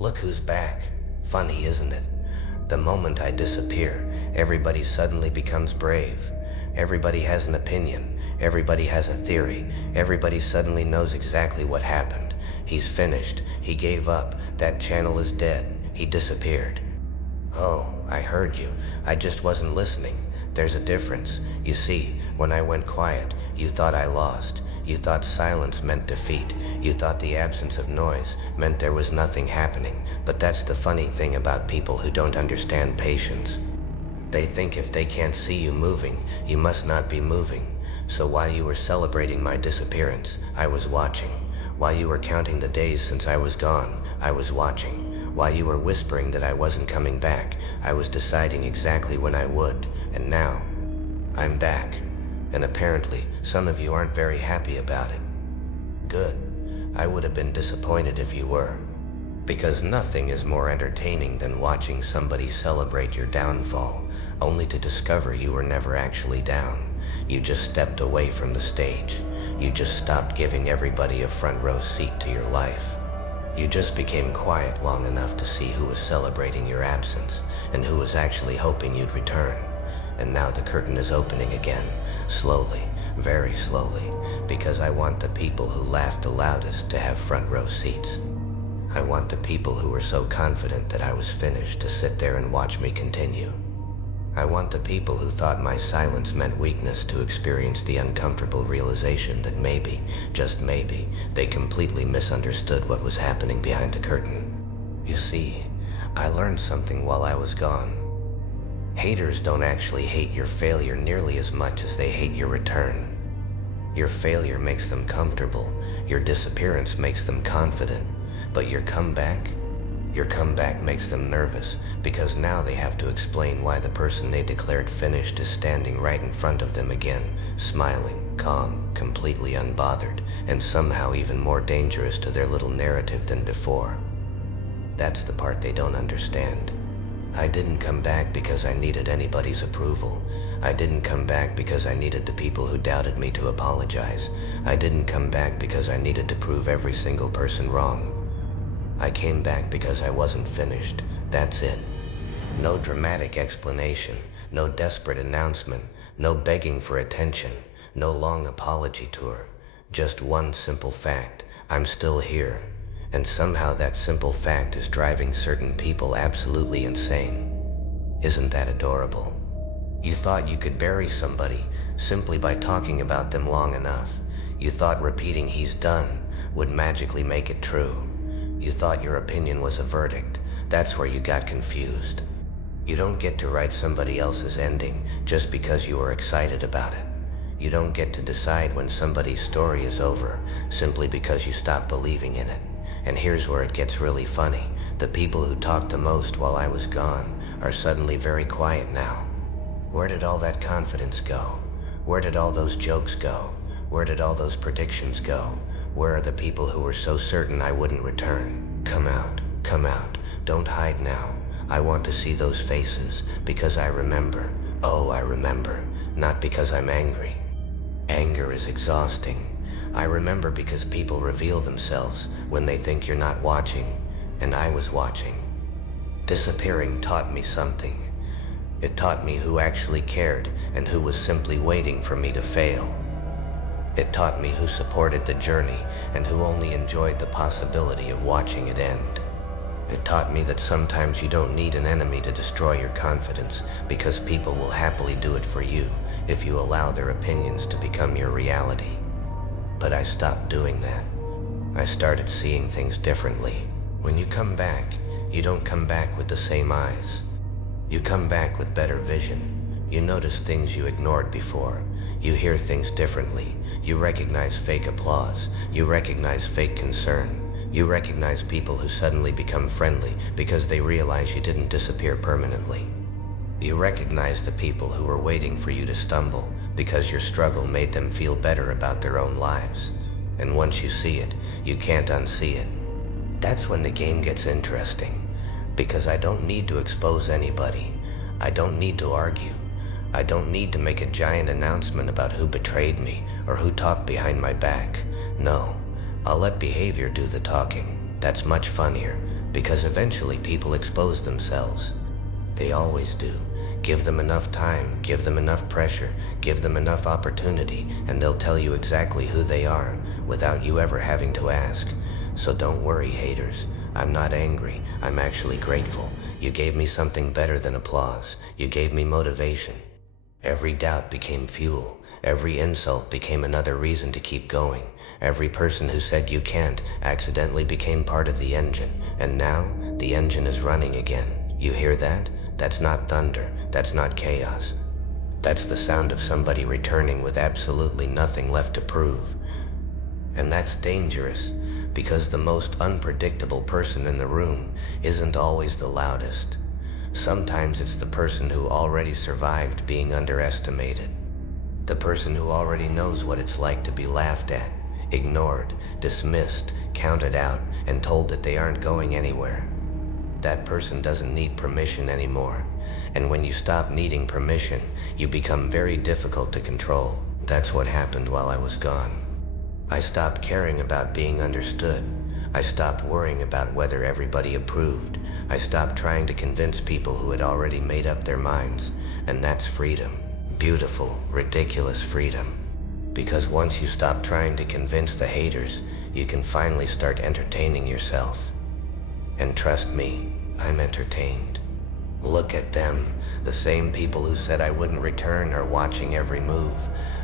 Look who's back. Funny, isn't it? The moment I disappear, everybody suddenly becomes brave. Everybody has an opinion. Everybody has a theory. Everybody suddenly knows exactly what happened. He's finished. He gave up. That channel is dead. He disappeared. Oh, I heard you. I just wasn't listening. There's a difference. You see, when I went quiet, you thought I lost. You thought silence meant defeat. You thought the absence of noise meant there was nothing happening. But that's the funny thing about people who don't understand patience. They think if they can't see you moving, you must not be moving. So while you were celebrating my disappearance, I was watching. While you were counting the days since I was gone, I was watching. While you were whispering that I wasn't coming back, I was deciding exactly when I would. And now, I'm back. And apparently, some of you aren't very happy about it. Good. I would have been disappointed if you were. Because nothing is more entertaining than watching somebody celebrate your downfall, only to discover you were never actually down. You just stepped away from the stage. You just stopped giving everybody a front row seat to your life. You just became quiet long enough to see who was celebrating your absence and who was actually hoping you'd return. And now the curtain is opening again, slowly, very slowly, because I want the people who laughed the loudest to have front row seats. I want the people who were so confident that I was finished to sit there and watch me continue. I want the people who thought my silence meant weakness to experience the uncomfortable realization that maybe, just maybe, they completely misunderstood what was happening behind the curtain. You see, I learned something while I was gone. Haters don't actually hate your failure nearly as much as they hate your return. Your failure makes them comfortable, your disappearance makes them confident, but your comeback makes them nervous, because now they have to explain why the person they declared finished is standing right in front of them again, smiling, calm, completely unbothered, and somehow even more dangerous to their little narrative than before. That's the part they don't understand. I didn't come back because I needed anybody's approval. I didn't come back because I needed the people who doubted me to apologize. I didn't come back because I needed to prove every single person wrong. I came back because I wasn't finished. That's it. No dramatic explanation, no desperate announcement, no begging for attention, no long apology tour. Just one simple fact: I'm still here. And somehow that simple fact is driving certain people absolutely insane. Isn't that adorable? You thought you could bury somebody simply by talking about them long enough. You thought repeating "he's done" would magically make it true. You thought your opinion was a verdict. That's where you got confused. You don't get to write somebody else's ending just because you were excited about it. You don't get to decide when somebody's story is over simply because you stopped believing in it. And here's where it gets really funny. The people who talked the most while I was gone are suddenly very quiet now. Where did all that confidence go? Where did all those jokes go? Where did all those predictions go? Where are the people who were so certain I wouldn't return? Come out, come out. Don't hide now. I want to see those faces, because I remember. Oh, I remember. Not because I'm angry. Anger is exhausting. I remember because people reveal themselves when they think you're not watching, and I was watching. Disappearing taught me something. It taught me who actually cared and who was simply waiting for me to fail. It taught me who supported the journey and who only enjoyed the possibility of watching it end. It taught me that sometimes you don't need an enemy to destroy your confidence, because people will happily do it for you if you allow their opinions to become your reality. But I stopped doing that. I started seeing things differently. When you come back, you don't come back with the same eyes. You come back with better vision. You notice things you ignored before. You hear things differently. You recognize fake applause. You recognize fake concern. You recognize people who suddenly become friendly because they realize you didn't disappear permanently. You recognize the people who were waiting for you to stumble because your struggle made them feel better about their own lives. And once you see it, you can't unsee it. That's when the game gets interesting, because I don't need to expose anybody. I don't need to argue. I don't need to make a giant announcement about who betrayed me or who talked behind my back. No, I'll let behavior do the talking. That's much funnier. Because eventually people expose themselves. They always do. Give them enough time, give them enough pressure, give them enough opportunity, and they'll tell you exactly who they are without you ever having to ask. So don't worry, haters. I'm not angry. I'm actually grateful. You gave me something better than applause. You gave me motivation. Every doubt became fuel. Every insult became another reason to keep going. Every person who said you can't accidentally became part of the engine. And now, the engine is running again. You hear that? That's not thunder. That's not chaos. That's the sound of somebody returning with absolutely nothing left to prove. And that's dangerous, because the most unpredictable person in the room isn't always the loudest. Sometimes it's the person who already survived being underestimated. The person who already knows what it's like to be laughed at, ignored, dismissed, counted out, and told that they aren't going anywhere. That person doesn't need permission anymore. And when you stop needing permission, you become very difficult to control. That's what happened while I was gone. I stopped caring about being understood. I stopped worrying about whether everybody approved. I stopped trying to convince people who had already made up their minds. And that's freedom. Beautiful, ridiculous freedom. Because once you stop trying to convince the haters, you can finally start entertaining yourself. And trust me, I'm entertained. Look at them. The same people who said I wouldn't return are watching every move.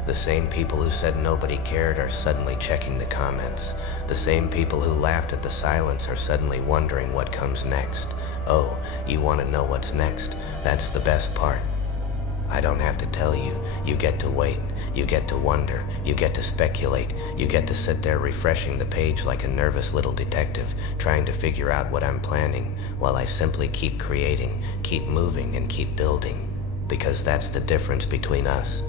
The same people who said nobody cared are suddenly checking the comments. The same people who laughed at the silence are suddenly wondering what comes next. Oh, you want to know what's next? That's the best part. I don't have to tell you. You get to wait. You get to wonder. You get to speculate. You get to sit there refreshing the page like a nervous little detective, trying to figure out what I'm planning, while I simply keep creating, keep moving, and keep building. Because that's the difference between us.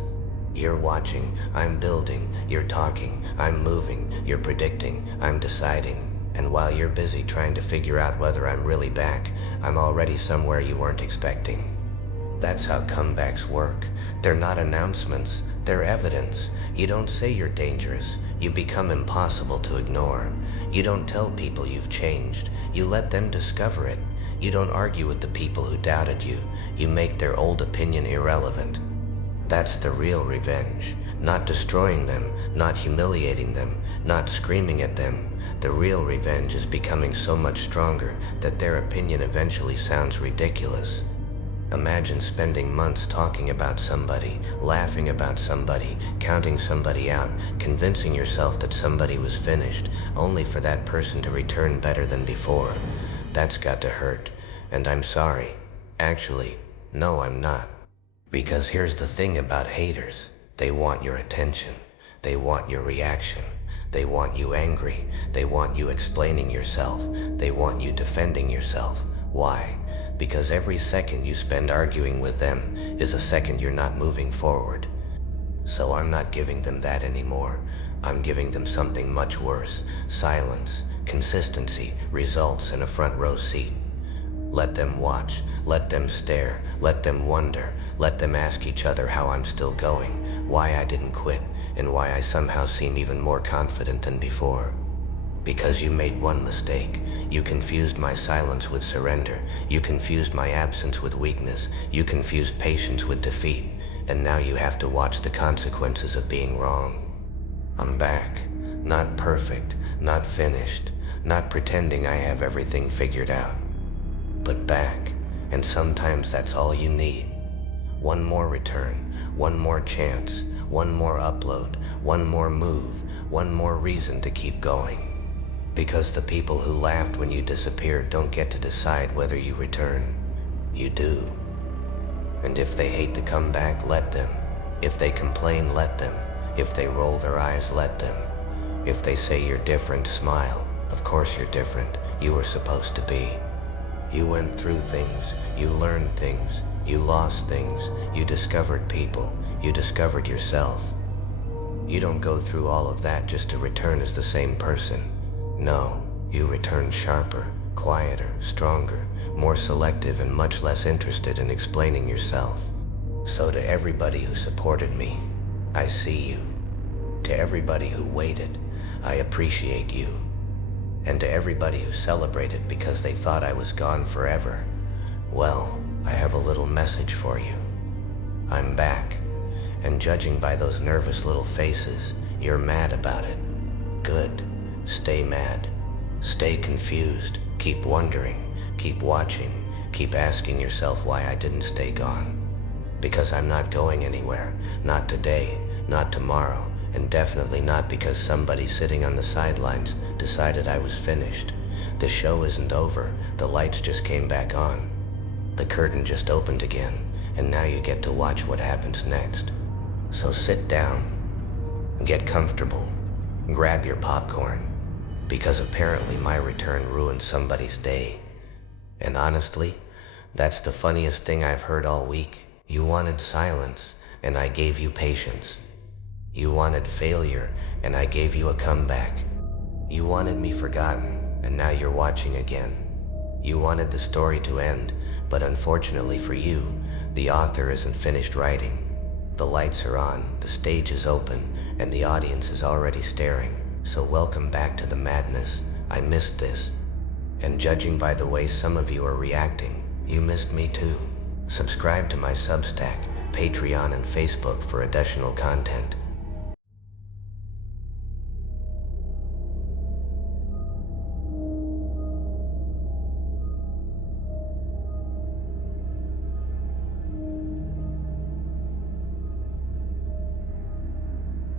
You're watching, I'm building. You're talking, I'm moving. You're predicting, I'm deciding. And while you're busy trying to figure out whether I'm really back, I'm already somewhere you weren't expecting. That's how comebacks work. They're not announcements, they're evidence. You don't say you're dangerous, you become impossible to ignore. You don't tell people you've changed, you let them discover it. You don't argue with the people who doubted you, you make their old opinion irrelevant. That's the real revenge. Not destroying them, not humiliating them, not screaming at them. The real revenge is becoming so much stronger that their opinion eventually sounds ridiculous. Imagine spending months talking about somebody, laughing about somebody, counting somebody out, convincing yourself that somebody was finished, only for that person to return better than before. That's got to hurt. And I'm sorry. Actually, no, I'm not. Because here's the thing about haters. They want your attention. They want your reaction. They want you angry. They want you explaining yourself. They want you defending yourself. Why? Because every second you spend arguing with them is a second you're not moving forward. So I'm not giving them that anymore. I'm giving them something much worse. Silence, consistency, results, and a front row seat. Let them watch, let them stare, let them wonder, let them ask each other how I'm still going, why I didn't quit, and why I somehow seem even more confident than before. Because you made one mistake. You confused my silence with surrender. You confused my absence with weakness. You confused patience with defeat. And now you have to watch the consequences of being wrong. I'm back. Not perfect, not finished, not pretending I have everything figured out. But back. And sometimes that's all you need. One more return, one more chance, one more upload, one more move, one more reason to keep going. Because the people who laughed when you disappeared don't get to decide whether you return. You do. And if they hate to come back, let them. If they complain, let them. If they roll their eyes, let them. If they say you're different, smile. Of course you're different. You were supposed to be. You went through things. You learned things. You lost things. You discovered people. You discovered yourself. You don't go through all of that just to return as the same person. No, you return sharper, quieter, stronger, more selective, and much less interested in explaining yourself. So to everybody who supported me, I see you. To everybody who waited, I appreciate you. And to everybody who celebrated because they thought I was gone forever, well, I have a little message for you. I'm back, and judging by those nervous little faces, you're mad about it. Good. Stay mad. Stay confused. Keep wondering. Keep watching. Keep asking yourself why I didn't stay gone. Because I'm not going anywhere. Not today, not tomorrow, and definitely not because somebody sitting on the sidelines decided I was finished. The show isn't over. The lights just came back on. The curtain just opened again, and now you get to watch what happens next. So sit down, get comfortable, grab your popcorn, because apparently my return ruined somebody's day. And honestly, that's the funniest thing I've heard all week. You wanted silence, and I gave you patience. You wanted failure, and I gave you a comeback. You wanted me forgotten, and now you're watching again. You wanted the story to end, but unfortunately for you, the author isn't finished writing. The lights are on, the stage is open, and the audience is already staring. So welcome back to the madness. I missed this. And judging by the way some of you are reacting, you missed me too. Subscribe to my Substack, Patreon, and Facebook for additional content.